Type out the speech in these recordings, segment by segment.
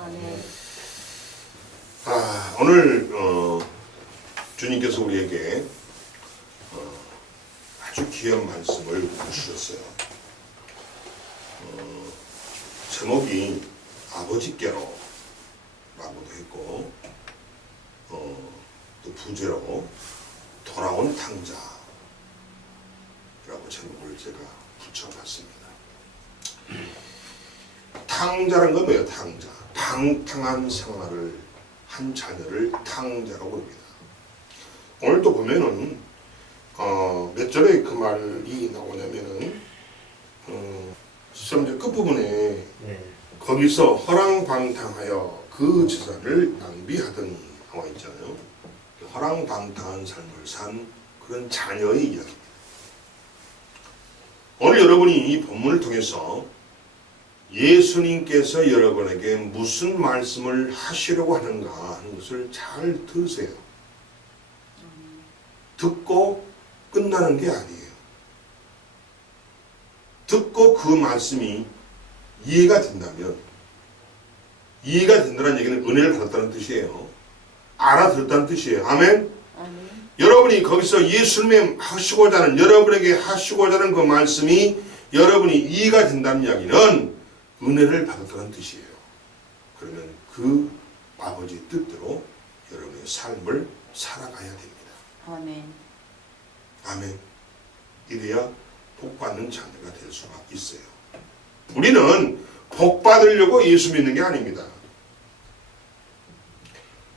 아멘. 오늘 주님께서 우리에게 아주 귀한 말씀을 주셨어요. 제목이 아버지께로 라고도 했고 또 부제로 돌아온 탕자 라고 제목을 제가 붙여봤습니다. 탕자란 건 뭐예요? 탕자. 방탕한 생활을 한 자녀를 탕자라고 합니다. 오늘 또 보면은 몇 절에 그 말이 나오냐면은 13절 끝부분에 거기서 허랑방탕하여 그 재산을 낭비하더니 나와 있잖아요. 허랑방탕한 삶을 산 그런 자녀의 이야기입니다. 오늘 여러분이 이 본문을 통해서 예수님께서 여러분에게 무슨 말씀을 하시려고 하는가 하는 것을 잘 들으세요. 듣고 끝나는 게 아니에요. 듣고 그 말씀이 이해가 된다면, 이해가 된다는 얘기는 은혜를 받았다는 뜻이에요. 알아들었다는 뜻이에요. 아멘? 아멘. 여러분이 거기서 예수님이 하시고자 하는, 여러분에게 하시고자 하는 그 말씀이 여러분이 이해가 된다는 이야기는 은혜를 받았다는 뜻이에요. 그러면 그 아버지의 뜻대로 여러분의 삶을 살아가야 됩니다. 아멘. 아멘. 이래야 복 받는 자녀가 될 수가 있어요. 우리는 복 받으려고 예수 믿는 게 아닙니다.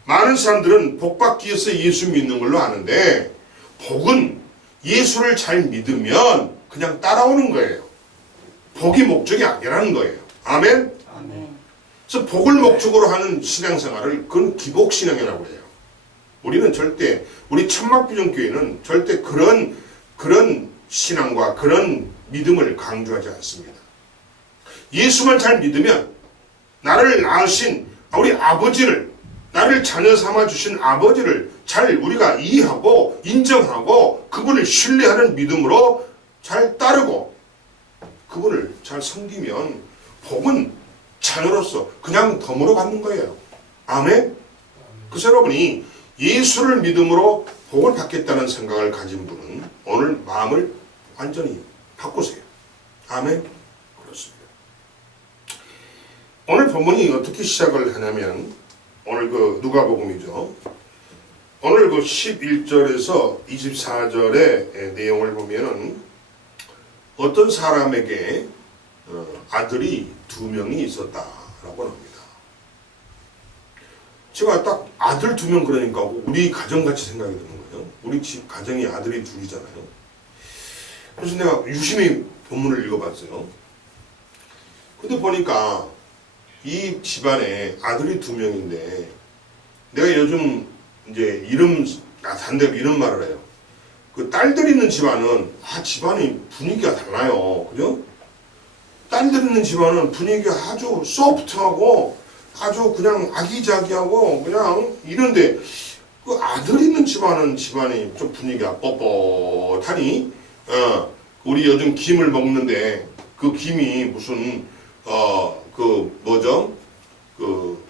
많은 사람들은 복 받기 위해서 예수 믿는 걸로 아는데, 복은 예수를 잘 믿으면 그냥 따라오는 거예요. 복이 목적이 아니라는 거예요. 아멘? 아멘. 그래서 복을 목적으로 하는 신앙생활을 그건 기복신앙이라고 해요. 우리는 절대, 우리 천막비전교회는 절대 그런 신앙과 그런 믿음을 강조하지 않습니다. 예수만 잘 믿으면 나를 낳으신 우리 아버지를, 나를 자녀 삼아 주신 아버지를 잘 우리가 이해하고 인정하고 그분을 신뢰하는 믿음으로 잘 따르고 그분을 잘 섬기면 복은 자녀로서 그냥 덤으로 받는 거예요. 아멘? 그래서 여러분이 예수를 믿음으로 복을 받겠다는 생각을 가진 분은 오늘 마음을 완전히 바꾸세요. 아멘? 그렇습니다. 오늘 본문이 어떻게 시작을 하냐면, 오늘 그 누가복음이죠. 오늘 그 11절에서 24절의 내용을 보면은 어떤 사람에게 아들이 2명이 있었다라고 합니다. 제가 딱 아들 2명 그러니까 우리 가정같이 생각이 드는 거예요. 우리 집 가정이 아들이 2이잖아요. 그래서 내가 유심히 본문을 읽어봤어요. 근데 보니까 이 집안에 아들이 2명인데, 내가 요즘 이제 단대로 이런 말을 해요. 그 딸들 있는 집안은 집안이 분위기가 달라요. 그죠? 딸들 있는 집안은 분위기가 아주 소프트하고 아주 그냥 아기자기하고 그냥 이런데, 그 아들 있는 집안이 좀 분위기가 뻣뻣하니, 우리 요즘 김을 먹는데 그 김이 무슨 그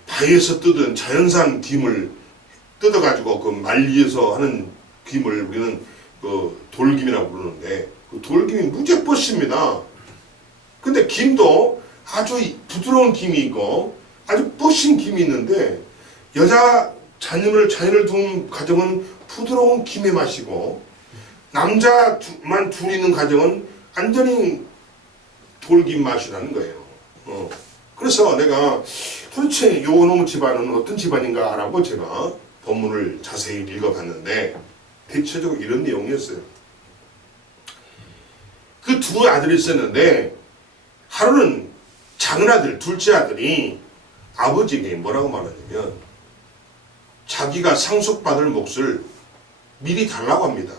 바위에서 뜯은 자연산 김을 뜯어가지고 그 말리에서 하는 김을 우리는 그 돌김이라고 부르는데, 그 돌김이 무지 뻗습니다. 근데 김도 아주 부드러운 김이 있고 아주 뻗신 김이 있는데, 자녀를 둔 가정은 부드러운 김의 맛이고, 남자만 둘 있는 가정은 완전히 돌김 맛이라는 거예요. 그래서 내가 도대체 요놈의 집안은 어떤 집안인가 라고 제가 본문을 자세히 읽어봤는데, 대체적으로 이런 내용이었어요. 그 2 아들이 있었는데, 하루는 작은 아들, 둘째 아들이 아버지에게 뭐라고 말하냐면, 자기가 상속받을 몫을 미리 달라고 합니다.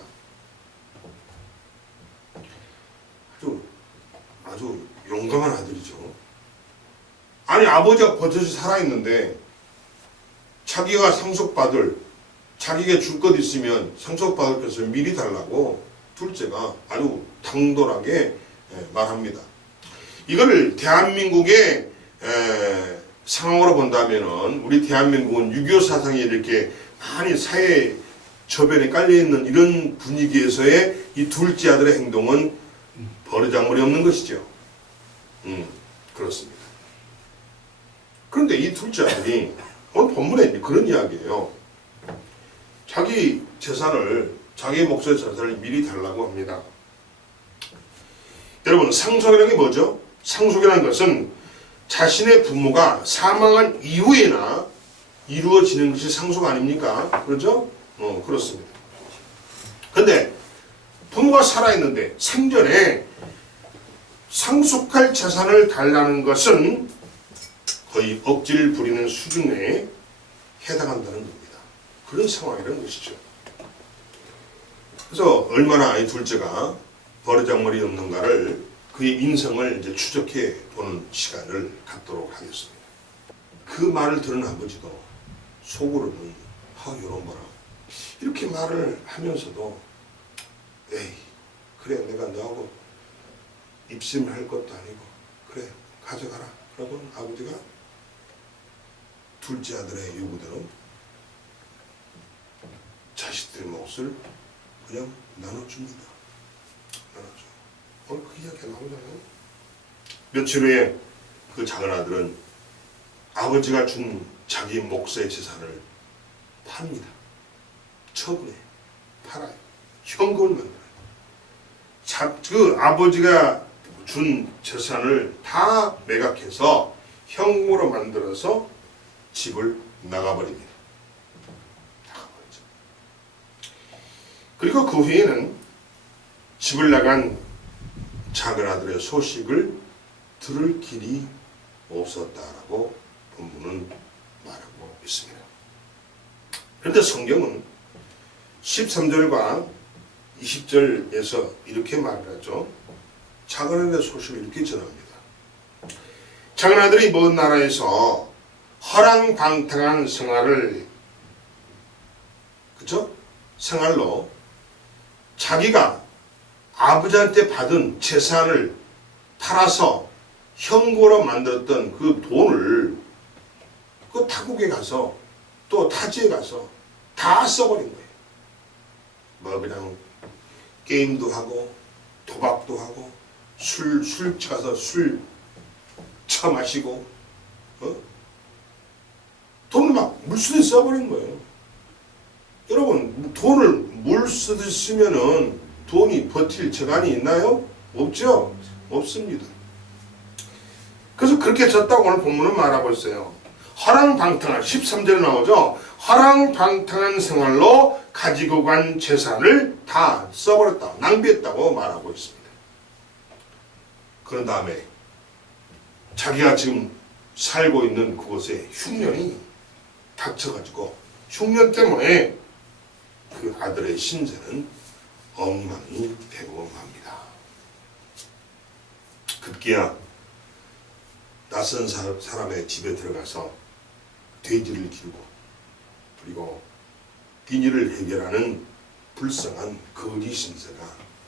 아주 용감한 아들이죠. 아니, 아버지가 버젓이 살아있는데 자기가 자기가 줄 것 있으면 상속받을 것을 미리 달라고 둘째가 아주 당돌하게 말합니다. 이거를 대한민국의 상황으로 본다면은 우리 대한민국은 6.25 사상이 이렇게 많이 사회 저변에 깔려있는 이런 분위기에서의 이 둘째 아들의 행동은 버르장머리 없는 것이죠. 그렇습니다. 그런데 이 둘째 아들이 오늘 본문에 그런 이야기예요. 자기 재산을, 자기 목소의 재산을 미리 달라고 합니다. 여러분, 상속이라는 게 뭐죠? 상속이라는 것은 자신의 부모가 사망한 이후에나 이루어지는 것이 상속 아닙니까? 그렇죠? 그렇습니다. 근데 부모가 살아있는데 생전에 상속할 재산을 달라는 것은 거의 억지를 부리는 수준에 해당한다는 겁니다. 그런 상황이라는 것이죠. 그래서 얼마나 이 둘째가 버르장머리 없는가를, 그의 인성을 이제 추적해 보는 시간을 갖도록 하겠습니다. 그 말을 들은 아버지도 속으로는 이런 거라. 이렇게 말을 하면서도 에이, 그래, 내가 너하고 입심할 것도 아니고 그래, 가져가라. 그러고 아버지가 둘째 아들의 요구대로 자식들의 몫을 그냥 나눠줍니다. 나눠줘. 오늘 그 이야기가 나오잖아요. 며칠 후에 그 작은 아들은 아버지가 준 자기 몫의 재산을 팝니다. 처분해. 팔아요. 현금을 만들어요. 그 아버지가 준 재산을 다 매각해서 현금으로 만들어서 집을 나가버립니다. 나가버리죠. 그리고 그 후에는 집을 나간 작은 아들의 소식을 들을 길이 없었다라고 본문은 말하고 있습니다. 그런데 성경은 13절과 20절에서 이렇게 말을 하죠. 작은 아들의 소식을 이렇게 전합니다. 작은 아들이 먼 나라에서 허랑방탕한 생활을, 그쵸? 생활로 자기가 아버지한테 받은 재산을 팔아서 현금으로 만들었던 그 돈을 그 타국에 가서 또 타지에 가서 다 써버린 거예요. 뭐 그냥 게임도 하고 도박도 하고 술 가서 술 처마시고 돈을 막 물쓰듯 써버린 거예요. 여러분, 돈을 물쓰듯 쓰면은 돈이 버틸 재간이 있나요? 없죠? 없습니다. 그래서 그렇게 졌다고 오늘 본문은 말하고 있어요. 허랑방탕한, 13절에 나오죠. 허랑방탕한 생활로 가지고 간 재산을 다 써버렸다, 낭비했다고 말하고 있습니다. 그런 다음에 자기가 지금 살고 있는 그곳에 흉년이 닥쳐가지고 흉년 때문에 그 아들의 신세는 엉망이 되고 맙니다. 급기야 낯선 사람의 집에 들어가서 돼지를 기르고 그리고 빈일을 해결하는 불쌍한 거지 신세가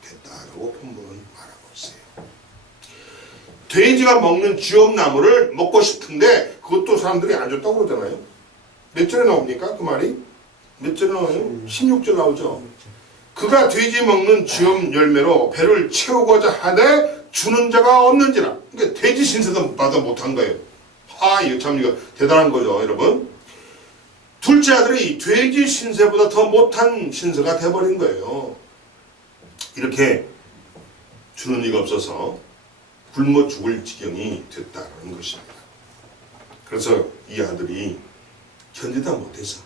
됐다라고 본문은 말하고 있어요. 돼지가 먹는 쥐엄나무를 먹고 싶은데 그것도 사람들이 안 줬다고 그러잖아요. 몇 절에 나옵니까? 그 말이? 몇 절에 나와요? 16절 나오죠. 그가 돼지 먹는 쥐엄 열매로 배를 채우고자 하되 주는 자가 없는지라. 그러니까 돼지 신세도 받아 못한 거예요. 이거 참 이거 대단한 거죠, 여러분. 둘째 아들이 돼지 신세보다 더 못한 신세가 돼버린 거예요. 이렇게 주는 이가 없어서 굶어 죽을 지경이 됐다는 것입니다. 그래서 이 아들이 견디다 못해서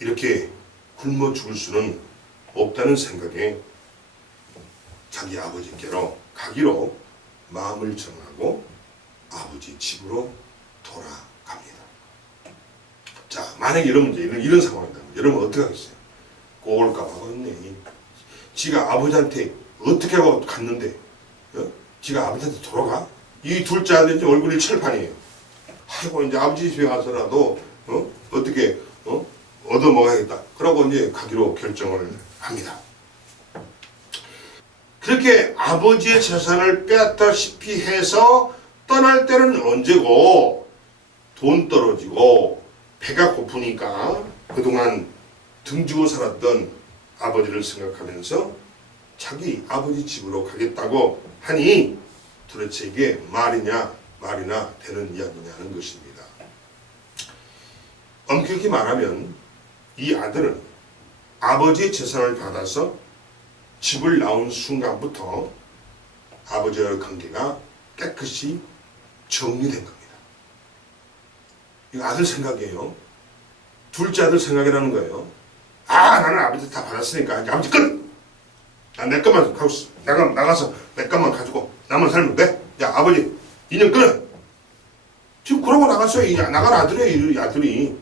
이렇게 굶어 죽을 수는 없다는 생각에 자기 아버지께로 가기로 마음을 정하고 아버지 집으로 돌아갑니다. 자, 만약에 이런 문제, 이런 상황이다. 여러분 어떻게 하겠어요? 꼬울까 하고 있네. 지가 아버지한테 어떻게 하고 갔는데, 지가 아버지한테 돌아가? 이 둘째 아들이 얼굴이 철판이에요. 아이고, 이제 아버지 집에 가서라도, 어떻게, 얻어먹어야겠다. 그러고 이제 가기로 결정을 합니다. 그렇게 아버지의 재산을 빼앗다시피 해서 떠날 때는 언제고 돈 떨어지고 배가 고프니까 그동안 등지고 살았던 아버지를 생각하면서 자기 아버지 집으로 가겠다고 하니 도대체 이게 말이나 되는 이야기냐는 것입니다. 엄격히 말하면 이 아들은 아버지의 재산을 받아서 집을 나온 순간부터 아버지와의 관계가 깨끗이 정리된 겁니다. 이거 아들 생각이에요. 둘째 아들 생각이라는 거예요. 나는 아버지 다 받았으니까 이제 아버지 끝! 내 것만 가고 나가서 내 것만 가지고 나만 살면 돼? 야 아버지 인연 끊어! 지금 그러고 나갔어요. 이제 나간 아들이에요. 이 아들이.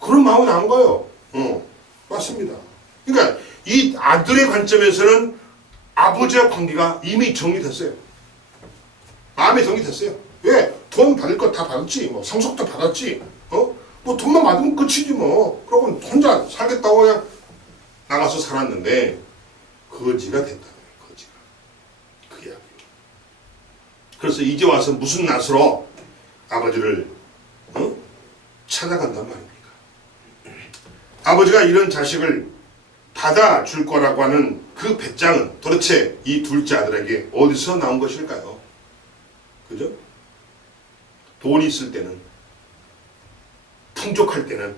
그런 마음이 난 거예요. 맞습니다. 그러니까 이 아들의 관점에서는 아버지와 관계가 이미 정리됐어요. 마음이 정리됐어요. 왜? 돈 받을 거 다 받았지. 뭐 상속도 받았지. 뭐 돈만 받으면 끝이지 뭐. 그러고 혼자 살겠다고 그냥 나가서 살았는데 거지가 됐다는 거예요. 거지가. 그 이야기예요. 그래서 이제 와서 무슨 낯으로 아버지를 찾아간단 말입니까? 아버지가 이런 자식을 받아줄 거라고 하는 그 배짱은 도대체 이 둘째 아들에게 어디서 나온 것일까요? 그죠? 돈이 있을 때는, 풍족할 때는,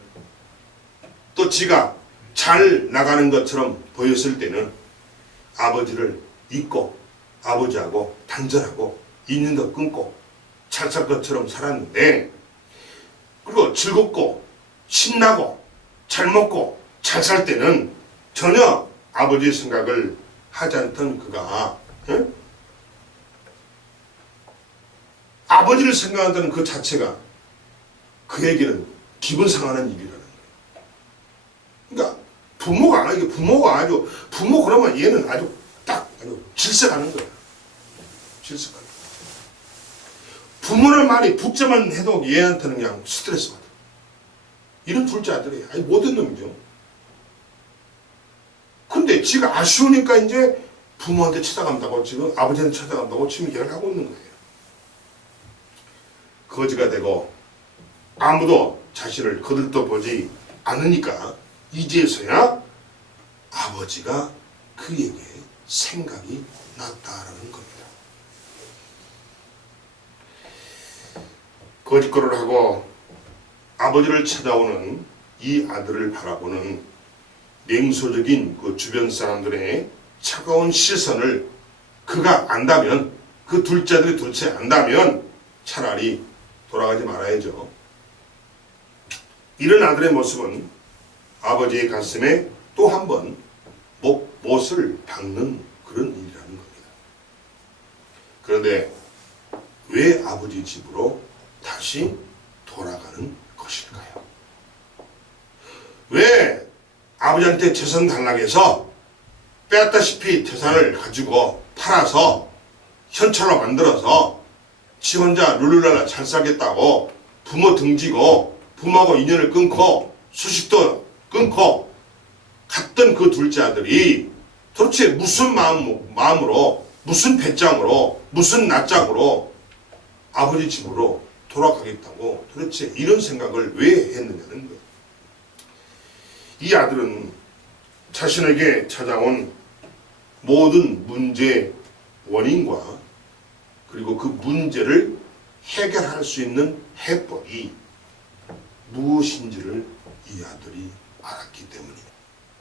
또 지가 잘 나가는 것처럼 보였을 때는 아버지를 잊고 아버지하고 단절하고 있는 것 끊고 잘 살 것처럼 살았는데, 그리고 즐겁고 신나고 잘 먹고 잘 살 때는 전혀 아버지의 생각을 하지 않던 그가 아버지를 생각한다는 그 자체가 그에게는 기분 상하는 일이라는 거예요. 그러니까 부모가 아주 부모 그러면 얘는 아주 질색하는 거예요. 질색하는 거예요. 부모는 말이 붙자만 해도 얘한테는 그냥 스트레스 받아. 이런 둘째 아들이 못된 놈이죠. 근데 지가 아쉬우니까 이제 부모한테 찾아간다고 지금 아버지한테 찾아간다고 지금 얘기를 하고 있는 거예요. 거지가 되고 아무도 자신을 거들떠보지 않으니까 이제서야 아버지가 그에게 생각이 났다라는 겁니다. 거짓거리를 하고 아버지를 찾아오는 이 아들을 바라보는 냉소적인 그 주변 사람들의 차가운 시선을 그가 안다면, 그 둘째 아들이 도대체 안다면 차라리 돌아가지 말아야죠. 이런 아들의 모습은 아버지의 가슴에 또 한 번 못을 박는 그런 일이라는 겁니다. 그런데 왜 아버지 집으로 다시 돌아가는 것일까요? 왜 아버지한테 재산 달라해서 빼앗다시피 재산을 가지고 팔아서 현찰로 만들어서 지 혼자 룰루랄라 잘 살겠다고 부모 등지고 부모하고 인연을 끊고 수식도 끊고 갔던 그 둘째 아들이 도대체 무슨 마음으로 무슨 배짱으로 무슨 낯짝으로 아버지 집으로 돌아가겠다고 도대체 이런 생각을 왜 했느냐는 거예요. 이 아들은 자신에게 찾아온 모든 문제의 원인과 그리고 그 문제를 해결할 수 있는 해법이 무엇인지를 이 아들이 알았기 때문입니다.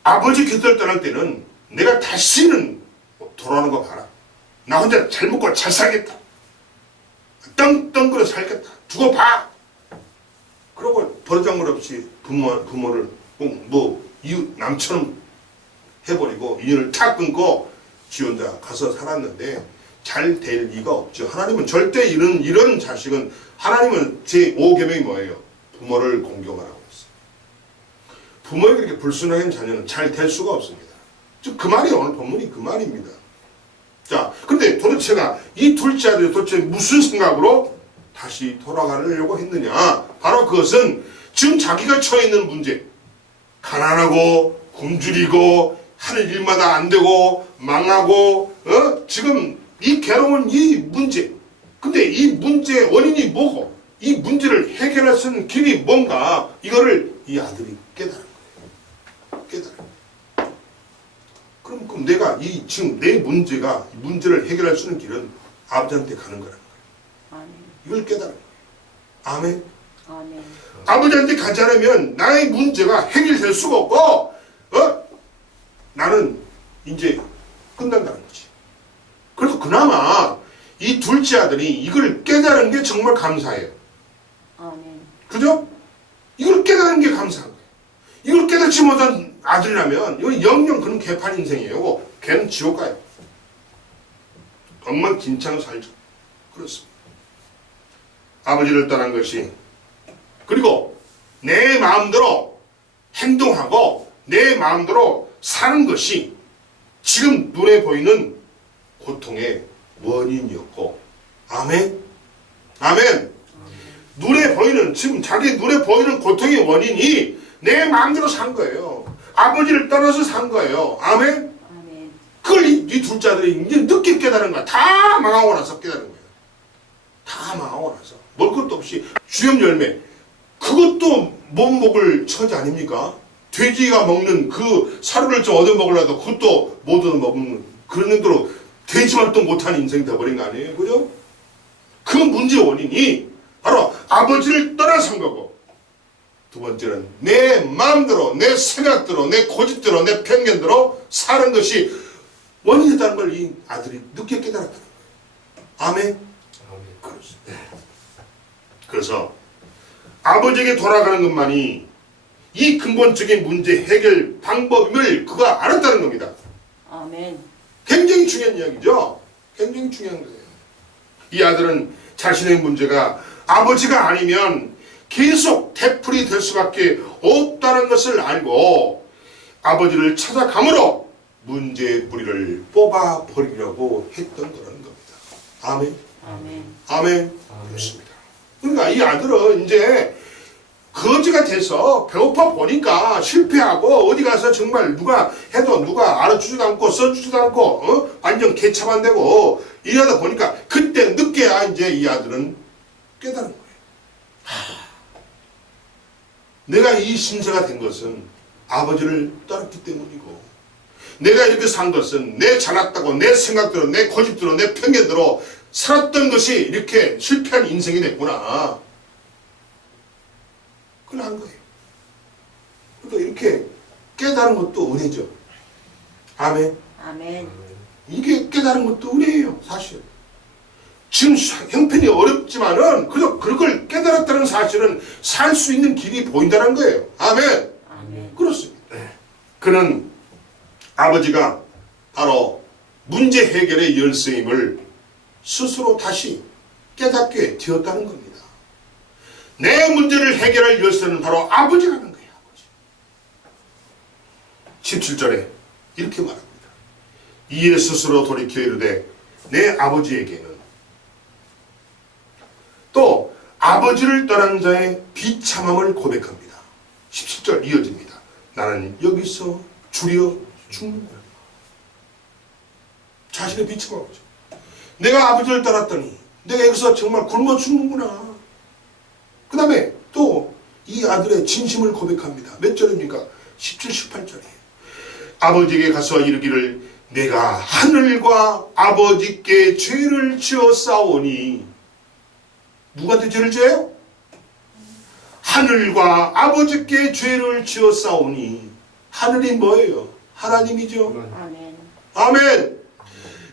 아버지 곁을 떠날 때는 내가 다시는 돌아오는 거 봐라. 나 혼자 잘 먹고 잘 살겠다. 떵떵거려 살겠다. 두고 봐. 그러고 버르장물 없이 부모를 이웃 남처럼 해버리고 인연을 탁 끊고 지 혼자 가서 살았는데 잘 될 리가 없죠. 하나님은 절대 이런 자식은, 하나님은 제5계명이 뭐예요? 부모를 공경하라고 했어요. 부모에게 그렇게 불순하게 자녀는 잘 될 수가 없습니다. 즉 그 말이 오늘 본문이 그 말입니다. 자, 근데 도대체가 이 둘째 아들이 도대체 무슨 생각으로 다시 돌아가려고 했느냐? 바로 그것은 지금 자기가 처해 있는 문제, 가난하고 굶주리고 하는 일마다 안 되고 망하고 지금 이 괴로운 이 문제, 근데 이 문제의 원인이 뭐고 이 문제를 해결할 수 있는 길이 뭔가 이거를 이 아들이 깨달은 거예요. 깨달은 거예요. 그럼 내가 이 지금 내 문제를 해결할 수 있는 길은 아버지한테 가는 거라는 거예요. 아멘. 이걸 깨달은 거예요. 아멘. 아멘. 아버지한테 가지 않으면 나의 문제가 해결될 수가 없고 나는 이제 끝난다는 거지. 그래서 그나마 이 둘째 아들이 이걸 깨달은 게 정말 감사해요. 아멘. 그죠? 이걸 깨달은 게 감사한 거예요. 이걸 깨닫지 못한 아들이라면 이건 영영 그런 개판 인생이에요. 걔는 지옥 가요. 엉망진창 살죠. 그렇습니다. 아버지를 떠난 것이 그리고 내 마음대로 행동하고 내 마음대로 사는 것이 지금 눈에 보이는 고통의 원인이었고 아멘. 아멘. 눈에 보이는 지금 자기 눈에 보이는 고통의 원인이 내 마음대로 산 거예요. 아버지를 떠나서 산 거예요. 아멘. 아멘. 그걸 이 둘째 아들이 이제 늦게 깨달은 거야. 다 망하고 나서 깨달은 거예요. 다 망하고 나서 먹을 것도 없이 주염 열매 그것도 못 먹을 처지 아닙니까? 돼지가 먹는 그 사료를 좀 얻어 먹으려도 그것도 못 얻어 먹는 그런 정도로 돼지말도 못하는 인생이 되어버린 거 아니에요? 그죠? 그 문제의 원인이 바로 아버지를 떠나선 거고 두 번째는 내 마음대로 내 생각대로 내 고집대로 내 편견대로 사는 것이 원인이라는 걸 이 아들이 늦게 깨달았다는 거예요. 아멘? 그렇습니다. 그래서 아버지에게 돌아가는 것만이 이 근본적인 문제 해결 방법임을 그가 알았다는 겁니다. 아멘. 굉장히 중요한 이야기죠. 굉장히 중요한 거예요. 이 아들은 자신의 문제가 아버지가 아니면 계속 되풀이 될 수밖에 없다는 것을 알고 아버지를 찾아감으로 문제의 뿌리를 뽑아버리려고 했던 거라는 겁니다. 아멘. 아멘. 아멘. 그렇습니다. 그러니까 이 아들은 이제 거지가 돼서 배고파 보니까 실패하고 어디 가서 정말 누가 해도 누가 알아주지도 않고 써주지도 않고 완전 개차만 되고 이러다 보니까 그때 늦게야 이제 이 아들은 깨달은 거예요. 내가 이 신세가 된 것은 아버지를 떠났기 때문이고 내가 이렇게 산 것은 내 잘났다고 내 생각대로 내 고집대로 내 편견대로 살았던 것이 이렇게 실패한 인생이 됐구나. 그걸 한 거예요. 그러니까 이렇게 깨달은 것도 은혜죠. 아멘. 아멘. 이게 깨달은 것도 은혜예요. 사실. 지금 형편이 어렵지만은 그걸 깨달았다는 사실은 살 수 있는 길이 보인다는 거예요. 아멘. 아멘. 그렇습니다. 그는 아버지가 바로 문제 해결의 열쇠임을 스스로 다시 깨닫게 되었다는 겁니다. 내 문제를 해결할 열쇠는 바로 아버지라는 거예요. 아버지. 17절에 이렇게 말합니다. 이에 스스로 돌이켜 이르되 내 아버지에게는 또 아버지를 떠난 자의 비참함을 고백합니다. 17절 이어집니다. 나는 여기서 주려 죽는다. 자신의 비참함이죠. 내가 아버지를 떠났더니 내가 여기서 정말 굶어 죽는구나. 그 다음에 또 이 아들의 진심을 고백합니다. 몇 절입니까? 17, 18절이에요. 아버지에게 가서 이르기를 내가 하늘과 아버지께 죄를 지어 싸우니 누구한테 죄를 지어요? 하늘과 아버지께 죄를 지어 싸우니 하늘이 뭐예요? 하나님이죠. 아멘. 아멘.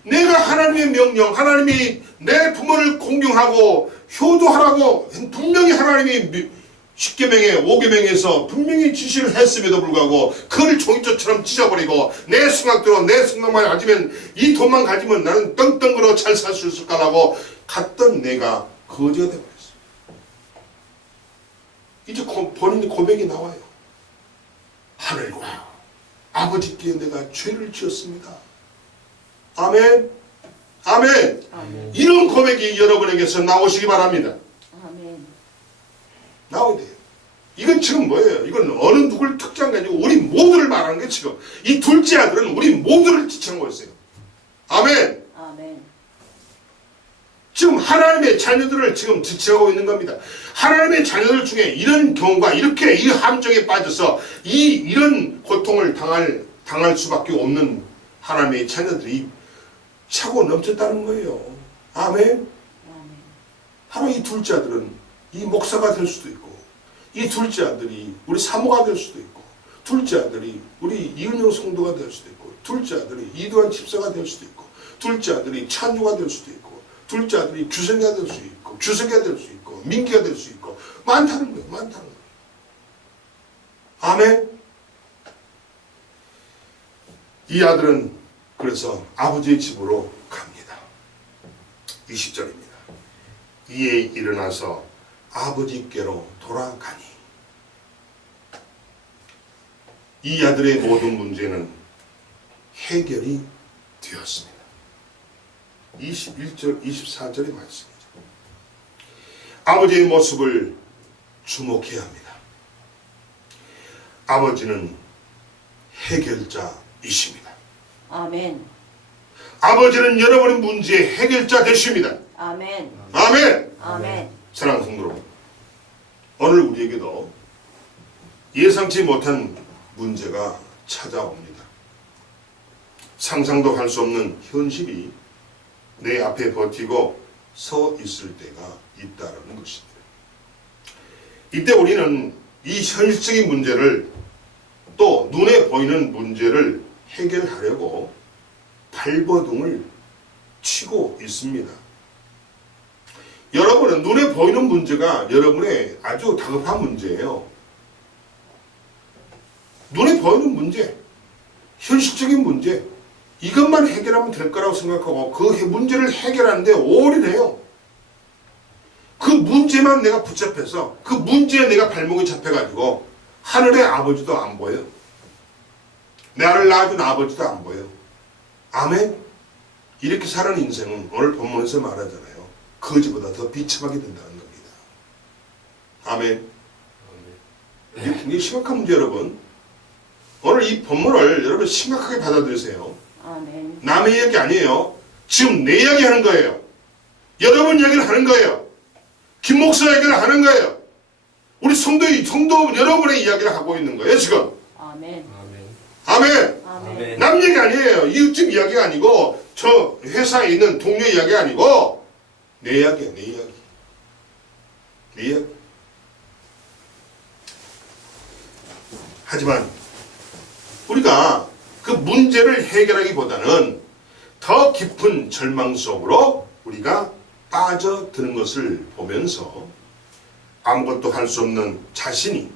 내가 하나님의 명령, 하나님이 내 부모를 공경하고 효도하라고 분명히 하나님이 10계명에 5계명에서 분명히 지시를 했음에도 불구하고 그를 종이조처럼 찢어버리고 내 생각대로 내 생각만 가지면 이 돈만 가지면 나는 떵떵거려 잘 살 수 있을까라고 갔던 내가 거지가 되어버렸어요. 이제 본인의 고백이 나와요. 하늘과 아버지께 내가 죄를 지었습니다. 아멘. 아멘. 아멘. 이런 고백이 여러분에게서 나오시기 바랍니다. 아멘. 나와야 돼요. 이건 지금 뭐예요? 이건 어느 누굴 특정 가지고 우리 모두를 말하는 게 지금 이 둘째 아들은 우리 모두를 지칭하고 있어요. 아멘. 아멘. 지금 하나님의 자녀들을 지금 지체하고 있는 겁니다. 하나님의 자녀들 중에 이런 경우가 이렇게 이 함정에 빠져서 이런 고통을 당할 수밖에 없는 하나님의 자녀들이 차고 넘쳤다는 거예요. 아멘. 아멘. 바로 이 둘째 아들은 이 목사가 될 수도 있고, 이 둘째 아들이 우리 사모가 될 수도 있고, 둘째 아들이 우리 이은영 성도가 될 수도 있고, 둘째 아들이 이두환 집사가 될 수도 있고, 둘째 아들이 찬유가 될 수도 있고, 둘째 아들이 규성이가 될 수 있고, 규석이가 될 수 있고, 민기가 될 수 있고, 많다는 거예요. 많다는 거예요. 아멘. 이 아들은 그래서 아버지의 집으로 갑니다. 20절입니다. 이에 일어나서 아버지께로 돌아가니. 이 아들의 모든 문제는 해결이 되었습니다. 21절, 24절의 말씀이죠. 아버지의 모습을 주목해야 합니다. 아버지는 해결자이십니다. 아멘. 아버지는 여러분의 문제의 해결자 되십니다. 아멘. 아멘. 아멘. 사랑하는 성도 여러분, 오늘 우리에게도 예상치 못한 문제가 찾아옵니다. 상상도 할 수 없는 현실이 내 앞에 버티고 서 있을 때가 있다는 것입니다. 이때 우리는 이 현실적인 문제를 또 눈에 보이는 문제를 해결하려고 발버둥을 치고 있습니다. 여러분은 눈에 보이는 문제가 여러분의 아주 다급한 문제예요. 눈에 보이는 문제, 현실적인 문제, 이것만 해결하면 될 거라고 생각하고 그 문제를 해결하는데 올인해요. 그 문제만 내가 붙잡혀서 그 문제에 내가 발목이 잡혀가지고 하늘의 아버지도 안 보여. 나를 낳아준 아버지도 안 보여. 아멘. 이렇게 사는 인생은 오늘 본문에서 말하잖아요. 거지보다 더 비참하게 된다는 겁니다. 아멘. 이게 굉장히 심각한 문제 여러분. 오늘 이 본문을 여러분 심각하게 받아들이세요. 아멘. 남의 이야기 아니에요. 지금 내 이야기 하는 거예요. 여러분 이야기를 하는 거예요. 김 목사 이야기를 하는 거예요. 우리 성도 여러분의 이야기를 하고 있는 거예요 지금. 아멘. 아멘. 아멘. 남 얘기 아니에요. 이웃집 이야기가 아니고 저 회사에 있는 동료 이야기가 아니고 내 이야기야. 내 이야기. 내 이야기. 하지만 우리가 그 문제를 해결하기보다는 더 깊은 절망 속으로 우리가 빠져드는 것을 보면서 아무것도 할 수 없는 자신이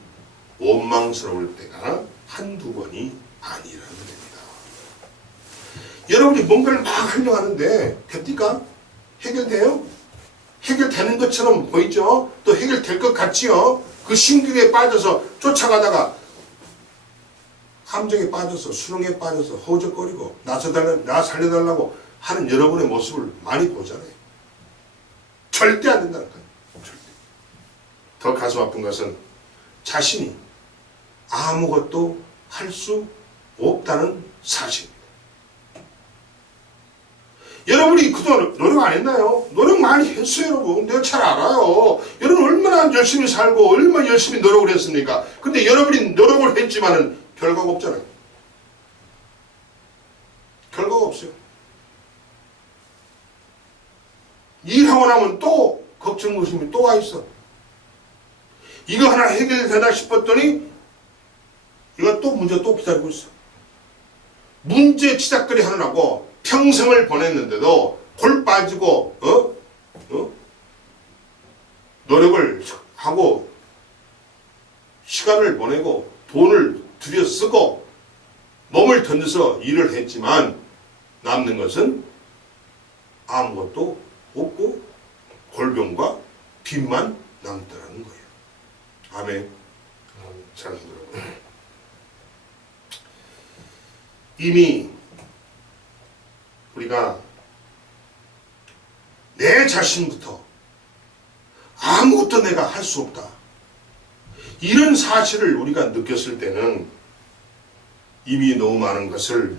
원망스러울 때가 한두 번이 아니라는 겁니다. 여러분이 뭔가를 막 하려고 하는데 됩니까? 해결돼요? 해결되는 것처럼 보이죠? 또 해결될 것 같지요? 그 신경에 빠져서 쫓아가다가 함정에 빠져서 수렁에 빠져서 허우적거리고 나 살려달라고 하는 여러분의 모습을 많이 보잖아요. 절대 안 된다는 거예요. 절대. 더 가슴 아픈 것은 자신이 아무것도 할 수 없다는 사실입니다. 여러분이 그동안 노력 안 했나요? 노력 많이 했어요, 여러분. 내가 잘 알아요. 여러분 얼마나 열심히 살고 얼마나 열심히 노력을 했습니까? 근데 여러분이 노력을 했지만은 결과가 없잖아요. 결과가 없어요. 일하고 나면 또 걱정 무심이 또 와 있어. 이거 하나 해결되나 싶었더니 이거 또 문제 또 기다리고 있어. 문제 치닫거리 하느라고 평생을 보냈는데도 골 빠지고 노력을 하고 시간을 보내고 돈을 들여 쓰고 몸을 던져서 일을 했지만 남는 것은 아무것도 없고 골병과 빚만 남더라는 거예요. 아멘. 사랑하는 여러분, 이미 우리가 내 자신부터 아무것도 내가 할 수 없다, 이런 사실을 우리가 느꼈을 때는 이미 너무 많은 것을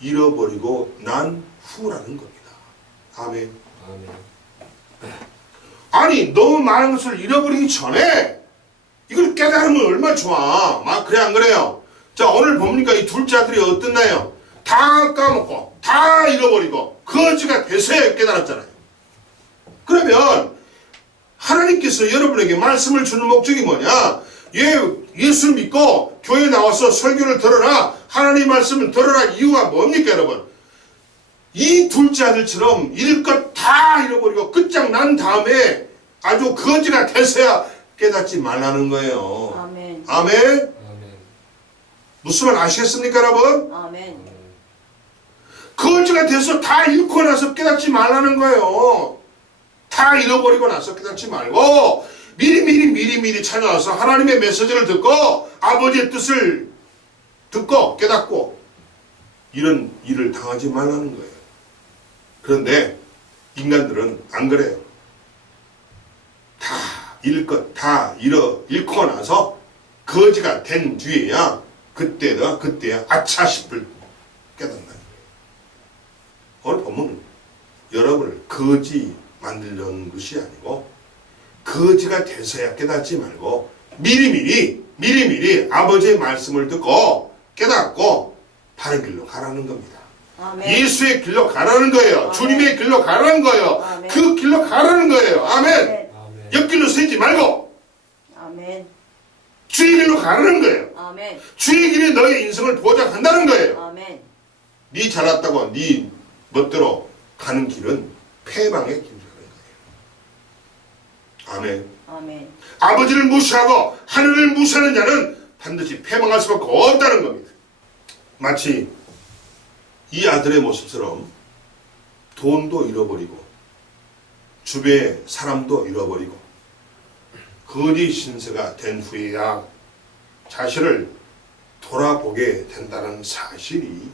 잃어버리고 난 후라는 겁니다. 아멘. 아니 너무 많은 것을 잃어버리기 전에 이걸 깨달으면 얼마나 좋아. 막 그래 안 그래요? 자 오늘 봅니까 이 둘째 아들이 어땠나요? 다 까먹고 다 잃어버리고 거지가 돼서야 깨달았잖아요. 그러면 하나님께서 여러분에게 말씀을 주는 목적이 뭐냐? 예수를 믿고 교회 나와서 설교를 들어라, 하나님 말씀을 들어라. 이유가 뭡니까 여러분? 이 둘째 아들처럼 잃을 것 다 잃어버리고 끝장난 다음에 아주 거지가 돼서야 깨닫지 말라는 거예요. 아멘. 아멘. 무슨 말 아시겠습니까 여러분? 아멘. 거지가 돼서 다 잃고 나서 깨닫지 말라는 거예요. 다 잃어버리고 나서 깨닫지 말고 미리 찾아와서 하나님의 메시지를 듣고 아버지의 뜻을 듣고 깨닫고 이런 일을 당하지 말라는 거예요. 그런데 인간들은 안 그래요. 다 잃을 것 다 잃고 나서 거지가 된 뒤에야 그때야 아차 싶을 깨닫는 거예요. 오늘 본문은 여러분을 거지 만들려는 것이 아니고 거지가 돼서야 깨닫지 말고 미리 아버지의 말씀을 듣고 깨닫고 바른 길로 가라는 겁니다. 아멘. 예수의 길로 가라는 거예요. 아멘. 주님의 길로 가라는 거예요. 아멘. 그 길로 가라는 거예요. 아멘. 아멘. 옆길로 서지 말고 아멘. 주의 길로 가라는 거예요. 아멘. 주의 길이 너의 인생을 보장한다는 거예요. 아멘. 네 잘났다고 네 멋대로 가는 길은 패망의 길이라는 거예요. 아멘. 아멘. 아버지를 무시하고 하늘을 무시하는 자는 반드시 패망할 수밖에 없다는 겁니다. 마치 이 아들의 모습처럼 돈도 잃어버리고 주변의 사람도 잃어버리고 거지 신세가 된 후에야 자신을 돌아보게 된다는 사실이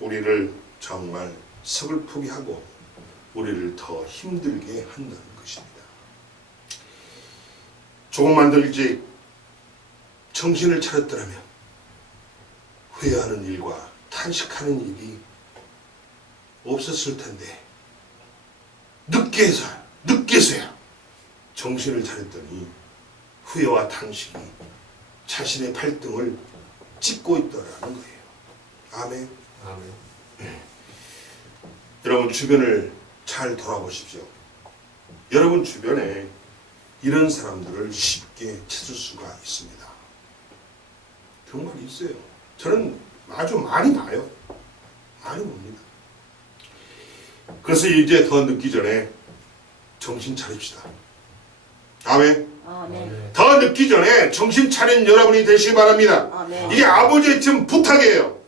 우리를 정말 서글프게 하고 우리를 더 힘들게 한다는 것입니다. 조금만 더 일찍 정신을 차렸더라면 후회하는 일과 탄식하는 일이 없었을 텐데 늦게서야 정신을 차렸더니 후회와 탄식이 자신의 발등을 찍고 있더라는 거예요. 아멘. 아멘. 여러분 주변을 잘 돌아보십시오. 여러분 주변에 이런 사람들을 쉽게 찾을 수가 있습니다. 정말 있어요. 저는 아주 많이 봐요. 많이 봅니다. 그래서 이제 더 늦기 전에 정신 차립시다. 아멘. 아멘. 더 늦기 전에 정신 차린 여러분이 되시기 바랍니다. 아멘. 이게 아버지의 지금 부탁이에요.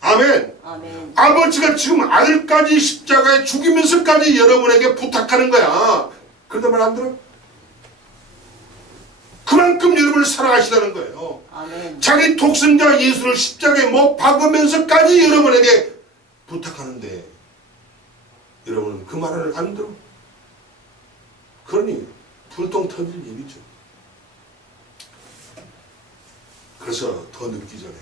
아멘. 아멘. 아버지가 지금 아들까지 십자가에 죽이면서까지 여러분에게 부탁하는 거야. 그런데 말 안 들어? 그만큼 여러분을 사랑하시다는 거예요. 아멘. 자기 독생자 예수를 십자가에 못 박으면서까지 여러분에게 부탁하는데 여러분은 그 말을 안 들어? 그러니 불똥 터질 일이죠. 그래서 더 늦기 전에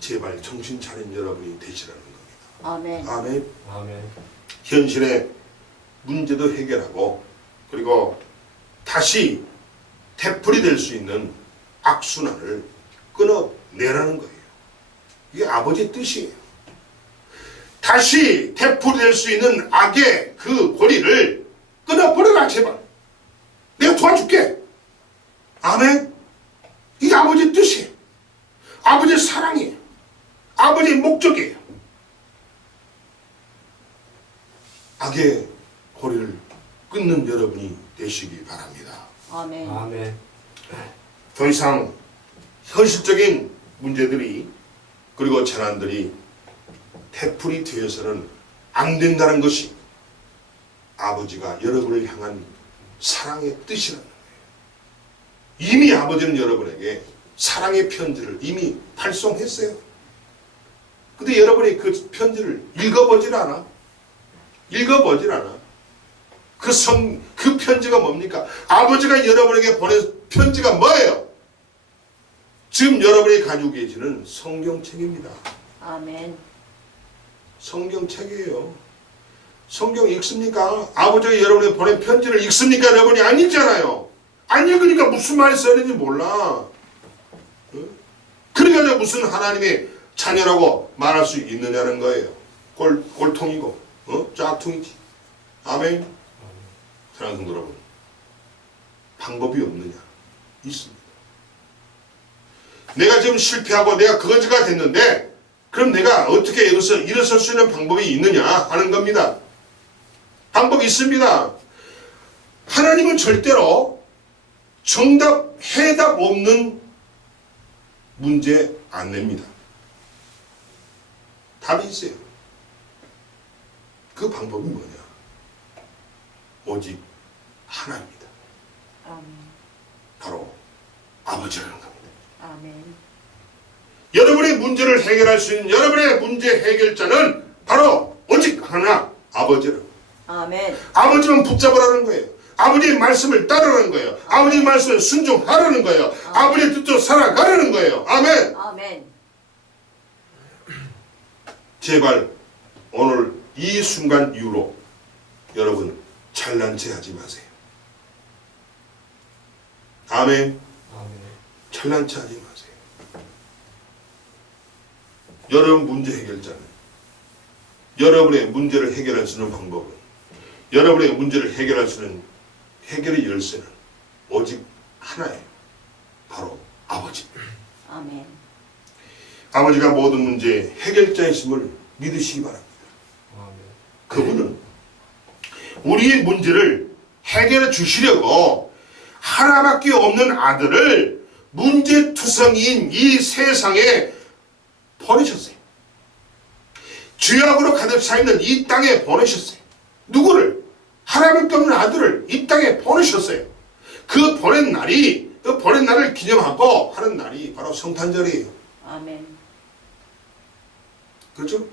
제발 정신 차린 여러분이 되시라는 겁니다. 아멘. 아멘. 아멘. 현실의 문제도 해결하고 그리고 다시 되풀이 될 수 있는 악순환을 끊어내라는 거예요. 이게 아버지의 뜻이에요. 다시 되풀이 될 수 있는 악의 그 고리를 끊어버려라 제발. 내가 도와줄게. 아멘. 이게 아버지의 뜻이에요. 아버지의 사랑이에요. 아버지의 목적이에요. 악의 고리를 끊는 여러분이 되시기 바랍니다. 아멘. 아멘. 더 이상 현실적인 문제들이 그리고 재난들이 되풀이 되어서는 안 된다는 것이 아버지가 여러분을 향한 사랑의 뜻이라는 거예요. 이미 아버지는 여러분에게 사랑의 편지를 이미 발송했어요. 근데 여러분이 그 편지를 읽어보질 않아. 그 편지가 뭡니까? 아버지가 여러분에게 보낸 편지가 뭐예요? 지금 여러분이 가지고 계시는 성경책입니다. 아멘. 성경책이에요. 성경 읽습니까? 아버지가 여러분에게 보낸 편지를 읽습니까? 여러분이 안 읽잖아요. 안 읽으니까 무슨 말이 써있는지 몰라. 그러니까 무슨 하나님의 자녀라고 말할 수 있느냐는 거예요. 꼴통이고 짝퉁이지. 아멘. 사랑하는 성도 여러분, 방법이 없느냐? 있습니다. 내가 지금 실패하고 내가 거지가 됐는데 그럼 내가 어떻게 일어설 수 있는 방법이 있느냐 하는 겁니다. 방법이 있습니다. 하나님은 절대로 정답, 해답 없는 문제 안 냅니다. 답이 있어요. 그 방법이 뭐냐? 오직 하나입니다. 아멘. 바로 아버지라는 겁니다. 아멘. 여러분의 문제를 해결할 수 있는 여러분의 문제 해결자는 바로 오직 하나, 아버지라는 거예요. 아멘. 아버지만 붙잡으라는 거예요. 아버지의 말씀을 따르라는 거예요. 아버지의 말씀에 순종하라는 거예요. 아버지의 뜻대로 살아가라는 거예요. 아멘. 아멘. 제발 오늘 이 순간 이후로 여러분 잘난 체 하지 마세요. 아멘. 잘난 체 하지 마세요. 여러분 문제 해결자는, 여러분의 문제를 해결할 수 있는 방법은, 여러분의 문제를 해결할 수 있는 해결의 열쇠는 오직 하나예요. 바로 아버지. 아멘. 아버지가 모든 문제의 해결자이심을 믿으시기 바랍니다. 그분은 우리의 문제를 해결해 주시려고 하나밖에 없는 아들을 문제투성이인 이 세상에 보내셨어요. 죄악으로 가득 차 있는 이 땅에 보내셨어요. 누구를? 하나밖에 없는 아들을 이 땅에 보내셨어요. 그 보낸 날을 기념하고 하는 날이 바로 성탄절이에요. 아멘. 그렇죠?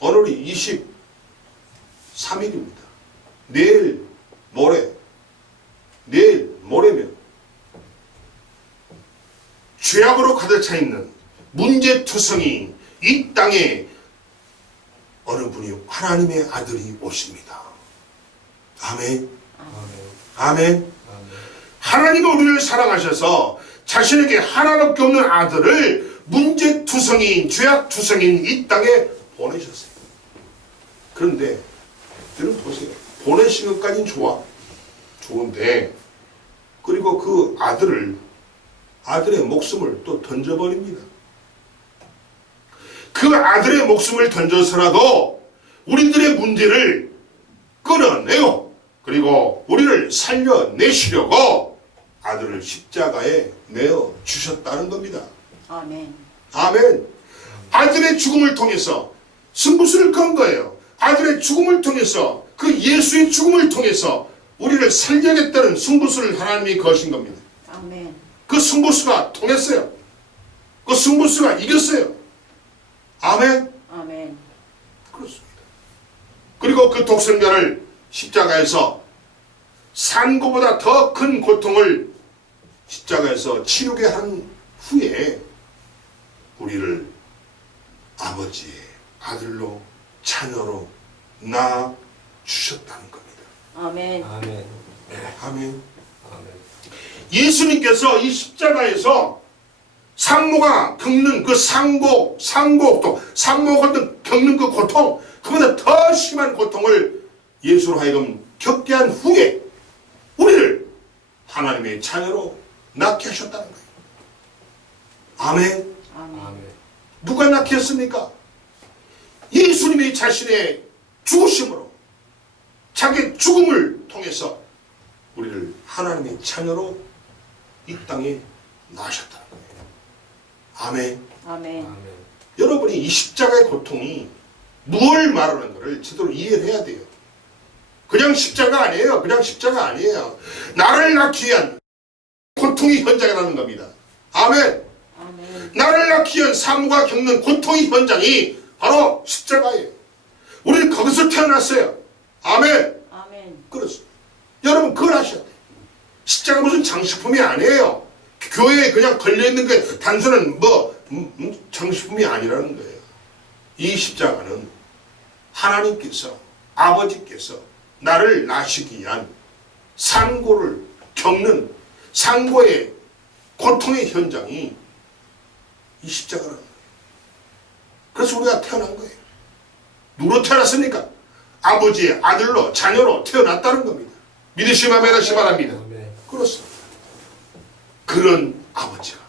오늘이 23일입니다. 내일 모레면 죄악으로 가득 차 있는 문제투성이 이 땅에 어느 분이 하나님의 아들이 오십니다. 아멘. 아멘. 하나님은 우리를 사랑하셔서 자신에게 하나밖에 없는 아들을 문제투성이인 죄악투성이인 이 땅에 보내셨어요. 그런데 여러분 보세요. 보내신 것까지는 좋은데 그리고 그 아들의 목숨을 또 던져버립니다. 그 아들의 목숨을 던져서라도 우리들의 문제를 끊어내고 그리고 우리를 살려내시려고 아들을 십자가에 내어 주셨다는 겁니다. 아멘. 아멘. 아들의 죽음을 통해서 승부수를 건 거예요. 아들의 죽음을 통해서 그 예수의 죽음을 통해서 우리를 살려냈다는 승부수를 하나님이 거신 겁니다. 아멘. 그 승부수가 통했어요. 그 승부수가 이겼어요. 아멘. 아멘. 그렇습니다. 그리고 그 독생자를 십자가에서 산고보다 더 큰 고통을 십자가에서 치르게 한 후에 우리를 아버지의 아들로 자녀로 낳아 주셨다는 겁니다. 아멘. 아멘. 네, 아멘. 아멘. 예수님께서 이 십자가에서 산모가 겪는 그 상고도 산모가 겪는 그 고통, 그보다 더 심한 고통을 예수로 하여금 겪게 한 후에 우리를 하나님의 자녀로 낳게 하셨다는 거예요. 아멘. 아멘. 누가 낳게 했습니까? 예수님이 자신의 죽으심으로 자기 죽음을 통해서 우리를 하나님의 자녀로 이 땅에 낳으셨다는 거예요. 아멘. 아멘. 아멘. 여러분이 이 십자가의 고통이 무엇을 말하는 것을 제대로 이해를 해야 돼요. 그냥 십자가 아니에요. 그냥 십자가 아니에요. 나를 낳기 위한 고통이 현장이라는 겁니다. 아멘. 아멘. 나를 낳기 위한 산모가 겪는 고통의 현장이 바로 십자가예요. 우리는 거기서 태어났어요. 아멘. 아멘. 그렇습니다. 여러분 그걸 아셔야 돼요. 십자가 무슨 장식품이 아니에요. 교회에 그냥 걸려있는 게 단순한 장식품이 아니라는 거예요. 이 십자가는 하나님께서 아버지께서 나를 낳으시기 위한 상고를 겪는 상고의 고통의 현장이 이 십자가라는 거예요. 그래서 우리가 태어난 거예요. 누구로 태어났습니까? 아버지의 아들로 자녀로 태어났다는 겁니다. 믿으시면 아멘 하시기 바랍니다. 그렇습니다. 그런 아버지가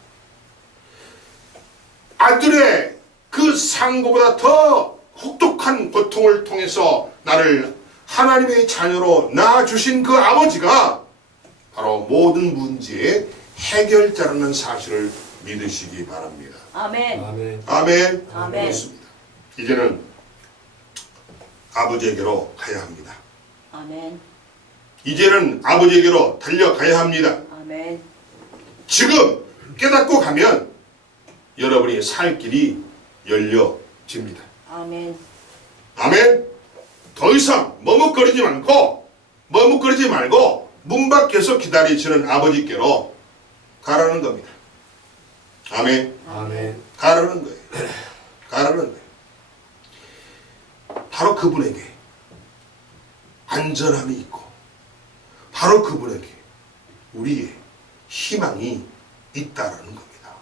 아들의 그 상고보다 더 혹독한 고통을 통해서 나를 하나님의 자녀로 낳아주신 그 아버지가 바로 모든 문제의 해결자라는 사실을 믿으시기 바랍니다. 아멘. 아멘. 아멘. 아멘. 그렇습니다. 이제는 아버지에게로 가야 합니다. 아멘. 이제는 아버지에게로 달려가야 합니다. 아멘. 지금 깨닫고 가면 여러분이 살 길이 열려집니다. 아멘. 아멘. 더 이상 머뭇거리지 말고 문 밖에서 기다리시는 아버지께로 가라는 겁니다. 아멘. 아멘. 가라는 거예요. 가라는 거예요. 바로 그분에게 안전함이 있고 바로 그분에게 우리의 희망이 있다라는 겁니다.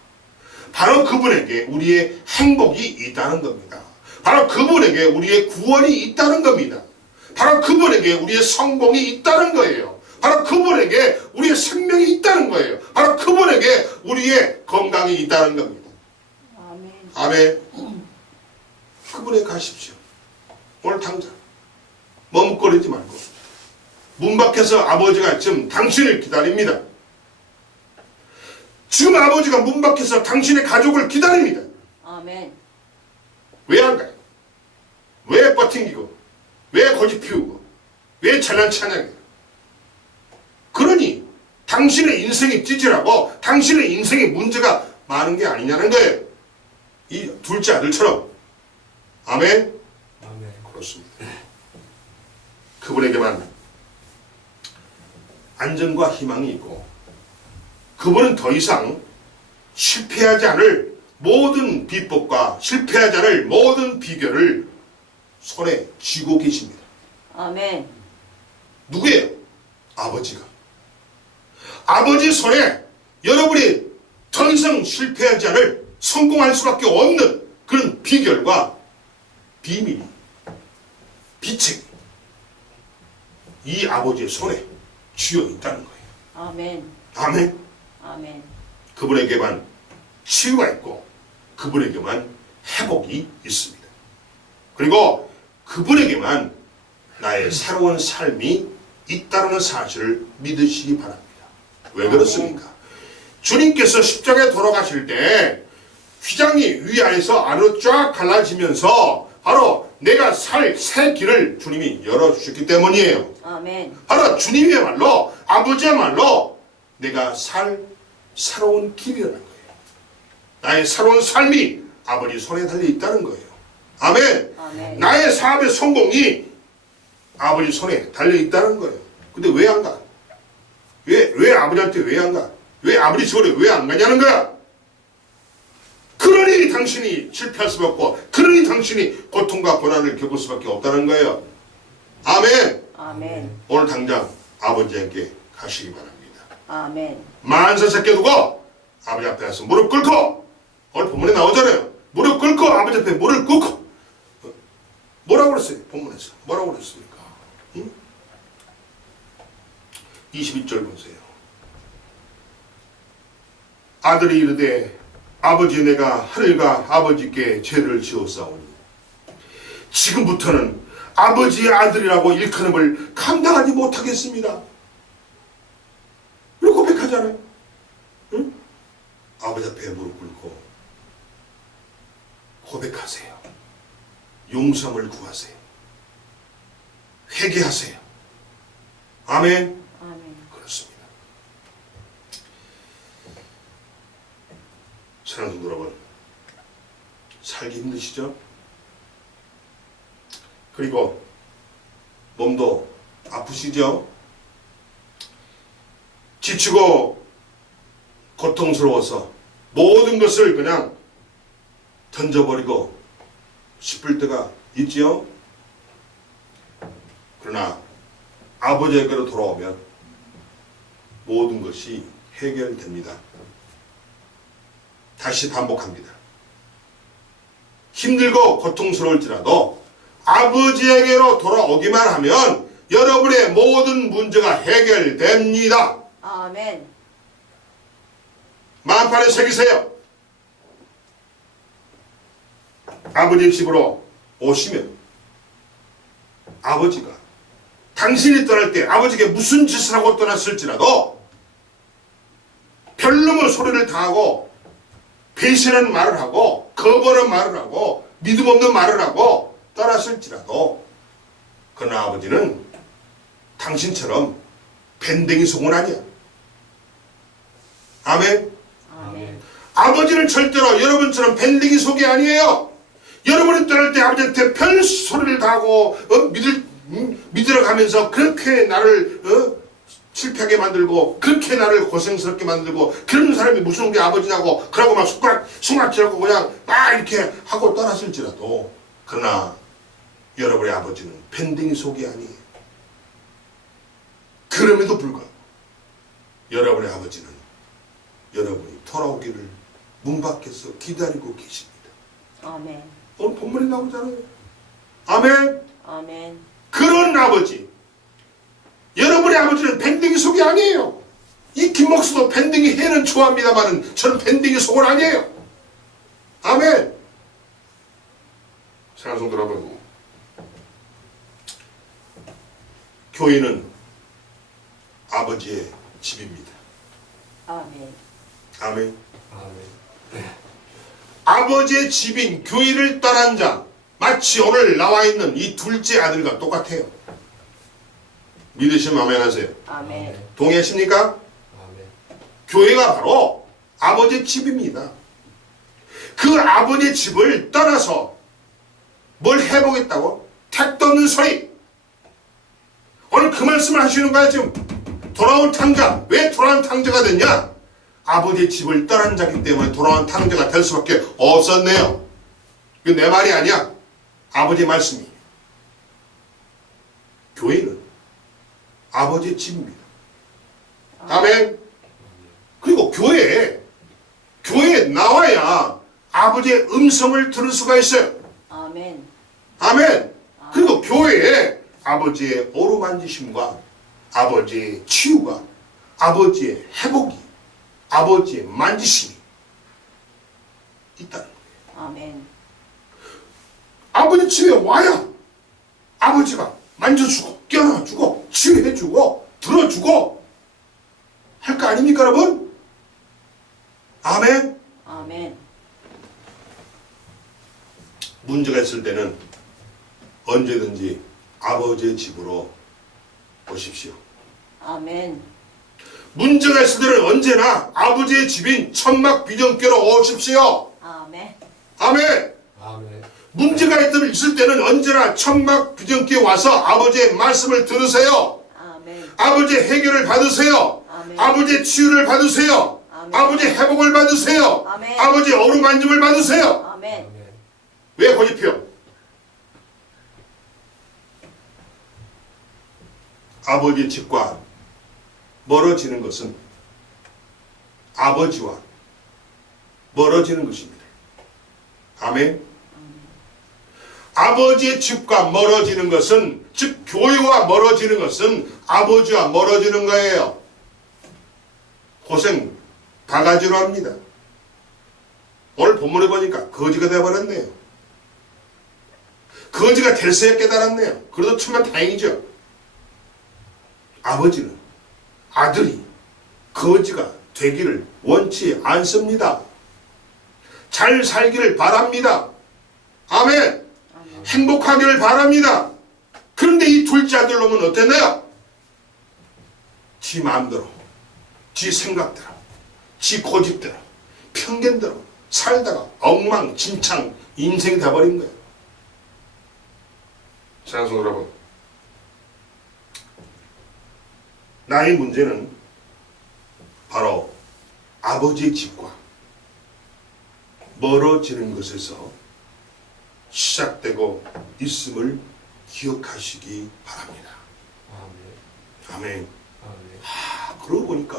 바로 그분에게 우리의 행복이 있다는 겁니다. 바로 그분에게 우리의 구원이 있다는 겁니다. 바로 그분에게 우리의 성공이 있다는 거예요. 바로 그분에게 우리의 생명이 있다는 거예요. 바로 그분에게 우리의 건강이 있다는 겁니다. 아멘. 아멘. 그분에게 가십시오. 오늘 당장 머뭇거리지 말고 문 밖에서 아버지가 지금 당신을 기다립니다. 지금 아버지가 문 밖에서 당신의 가족을 기다립니다. 아멘. 왜 안 가요? 왜 버팅기고 왜 고집 피우고 왜 잘난 찬양해요? 그러니 당신의 인생이 찌질하고 당신의 인생에 문제가 많은 게 아니냐는 거예요. 이 둘째 아들처럼. 아멘. 아멘. 그렇습니다. 그분에게만 안전과 희망이 있고 그분은 더 이상 실패하지 않을 모든 비법과 실패하지 않을 모든 비결을 손에 쥐고 계십니다. 아멘. 누구예요? 아버지가. 아버지 손에 여러분이 더 이상 실패하지 않을 성공할 수밖에 없는 그런 비결과 비밀이 비책이 이 아버지의 손에 쥐어 있다는 거예요. 아멘. 아멘. 아멘. 그분에게만 치유가 있고 그분에게만 회복이 있습니다. 그리고 그분에게만 나의 새로운 삶이 있다는 사실을 믿으시기 바랍니다. 왜 그렇습니까? 주님께서 십자가에 돌아가실 때 휘장이 위아래서 아래로 쫙 갈라지면서 바로 내가 살 새 길을 주님이 열어주셨기 때문이에요. 아멘. 바로 주님이야말로 아버지야말로 내가 살 새로운 길이라는 거예요. 나의 새로운 삶이 아버지 손에 달려 있다는 거예요. 아멘. 아멘. 나의 사업의 성공이 아버지 손에 달려 있다는 거예요. 근데 왜 안 가? 왜 아버지한테 왜 안 가? 왜 아버지 집으로 왜 안 가냐는 거야? 그러니 당신이 실패할 수밖에 없고 그러니 당신이 고통과 고난을 겪을 수밖에 없다는 거예요. 아멘. 아멘. 오늘 당장 아버지에게 가시기 바랍니다. 아멘. 만세 제껴두고 아버지 앞에 가서 무릎 꿇고 오늘 본문에 나오잖아요. 무릎 꿇고 아버지 앞에 무릎 꿇고 뭐라고 그랬어요? 본문에서 뭐라고 그랬습니까? 응? 22절 보세요. 아들이 이르되 아버지 내가 하늘과 아버지께 죄를 지었사오니 지금부터는 아버지의 아들이라고 일컬음을 감당하지 못하겠습니다. 이렇게 고백하잖아요. 응? 아버지 앞에 무릎 꿇고 고백하세요. 용서함을 구하세요. 회개하세요. 아멘. 아멘. 그렇습니다. 사랑하는 성도 여러분, 살기 힘드시죠? 그리고 몸도 아프시죠? 지치고 고통스러워서 모든 것을 그냥 던져버리고 싶을 때가 있지요? 그러나 아버지에게로 돌아오면 모든 것이 해결됩니다. 다시 반복합니다. 힘들고 고통스러울지라도 아버지에게로 돌아오기만 하면 여러분의 모든 문제가 해결됩니다. 아멘. 마음판에 새기세요. 아버지 집으로 오시면 아버지가 당신이 떠날 때 아버지에게 무슨 짓을 하고 떠났을지라도 별놈의 소리를 다하고 배신하는 말을 하고 거부하는 말을 하고 믿음 없는 말을 하고 떠났을지라도 그러나 아버지는 당신처럼 밴댕이 속은 아니야. 아멘. 아멘. 아버지는 절대로 여러분처럼 밴댕이 속이 아니에요. 여러분이 떠날 때 아버지한테 별 소리를 다하고 믿으러 가면서 그렇게 나를 실패하게 만들고 그렇게 나를 고생스럽게 만들고 그런 사람이 무슨 우리 아버지냐고 그러고 막 숭악질하고 그냥 막 이렇게 하고 떠났을지라도 그러나 여러분의 아버지는 밴댕이 속이 아니에요. 그럼에도 불구하고 여러분의 아버지는 여러분이 돌아오기를 문 밖에서 기다리고 계십니다. 아멘. 오늘 본문에 나오잖아요. 아멘. 아멘. 그런 아버지, 여러분의 아버지는 밴댕이 속이 아니에요. 이 김목수도 밴댕이 해는 좋아합니다만은 저는 밴댕이 속은 아니에요. 아멘. 사랑하는 성도 여러분, 교회는 아버지의 집입니다. 아멘. 아멘. 아멘. 아버지의 집인 교회를 떠난 자, 마치 오늘 나와 있는 이 둘째 아들과 똑같아요. 믿으시면 아멘 하세요. 아멘. 동의하십니까? 아멘. 교회가 바로 아버지의 집입니다. 그 아버지의 집을 떠나서 뭘 해보겠다고? 택도 없는 소리. 오늘 그 말씀을 하시는 거야 지금. 돌아온 탕자. 왜 돌아온 탕자가 됐냐? 아버지의 집을 떠난 자기 때문에 돌아온 탕자가 될 수밖에 없었네요. 이거 내 말이 아니야. 아버지의 말씀이. 교회는 아버지의 집입니다. 아멘. 그리고 교회에 나와야 아버지의 음성을 들을 수가 있어요. 아멘. 아멘. 그리고 교회에 아버지의 어루만지심과 아버지의 치유가, 아버지의 회복이, 아버지의 만지심이 있다는 거예요. 아멘. 아버지 집에 와야 아버지가 만져주고 껴안아주고 치유해주고 들어주고 할 거 아닙니까 여러분? 아멘. 아멘. 문제가 있을 때는 언제든지 아버지의 집으로 오십시오. 아멘. 문제가 있을 때는 언제나 아버지의 집인 천막 비전교로 오십시오. 아멘. 아멘. 아멘. 문제가 있을 때는 언제나 천막 비전교에 와서 아버지의 말씀을 들으세요. 아멘. 아버지의 해결을 받으세요. 아멘. 아버지의 치유를 받으세요. 아멘. 아버지의 회복을 받으세요. 아멘. 아버지의 어루만짐을 받으세요. 아멘. 아멘. 왜 고집해요? 아버지의 집과 멀어지는 것은 아버지와 멀어지는 것입니다. 아멘. 아버지의 집과 멀어지는 것은, 즉 교회와 멀어지는 것은 아버지와 멀어지는 거예요. 고생 바가지로 합니다. 오늘 본문에 보니까 거지가 되어버렸네요. 거지가 될새에 깨달았네요. 그래도 천만 다행이죠. 아버지는 아들이 거지가 되기를 원치 않습니다. 잘 살기를 바랍니다. 아멘. 행복하기를 바랍니다. 그런데 이 둘째 아들 놈은 어땠나요? 지 마음대로, 지 생각대로, 지 고집대로, 편견대로 살다가 엉망진창 인생이 돼버린 거예요. 사랑하는 여러분, 나의 문제는 바로 아버지의 집과 멀어지는 것에서 시작되고 있음을 기억하시기 바랍니다. 아멘. 아멘. 아멘. 그러고 보니까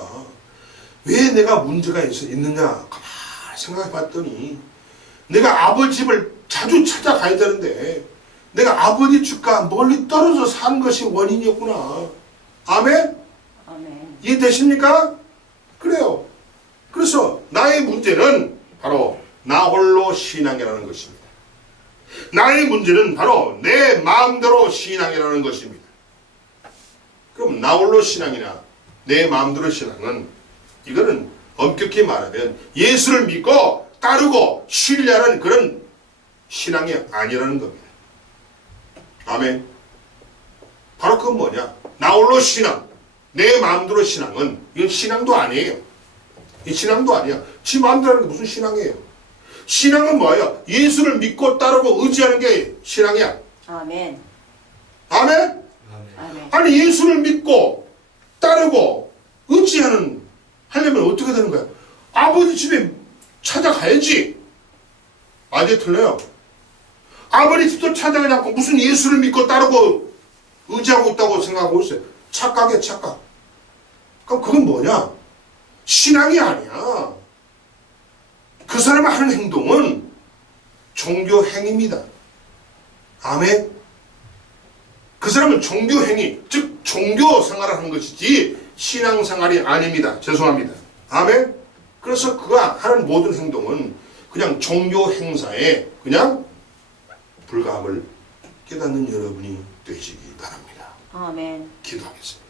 왜 내가 문제가 있느냐 가만히 생각해 봤더니 내가 아버지 집을 자주 찾아가야 되는데 내가 아버지 집과 멀리 떨어져 산 것이 원인이었구나. 아멘? 아멘. 이해되십니까? 그래요. 그래서 나의 문제는 바로 나 홀로 신앙이라는 것입니다. 나의 문제는 바로 내 마음대로 신앙이라는 것입니다. 그럼 나 홀로 신앙이나 내 마음대로 신앙은 이거는 엄격히 말하면 예수를 믿고 따르고 신뢰하는 그런 신앙이 아니라는 겁니다. 아멘. 바로 그건 뭐냐? 나 홀로 신앙, 내 마음대로 신앙은 이건 신앙도 아니에요. 이 신앙도 아니야. 지 마음대로 하는 게 무슨 신앙이에요? 신앙은 뭐예요? 예수를 믿고 따르고 의지하는 게 신앙이야. 아멘. 아멘? 아멘. 아멘. 아니 예수를 믿고 따르고 하려면 어떻게 되는 거야? 아버지 집에 찾아가야지. 맞아요, 틀려요? 아버지 집도 찾아가지 않고 무슨 예수를 믿고 따르고 의지하고 있다고 생각하고 있어요. 착각이야, 착각. 그럼 그건 뭐냐? 신앙이 아니야. 그 사람이 하는 행동은 종교 행위입니다. 아멘? 그 사람은 종교 행위, 즉 종교 생활을 하는 것이지 신앙 생활이 아닙니다. 죄송합니다. 아멘? 그래서 그가 하는 모든 행동은 그냥 종교 행사에 그냥 불과함을 깨닫는 여러분이 되시기 바랍니다. 아멘. 기도하겠습니다.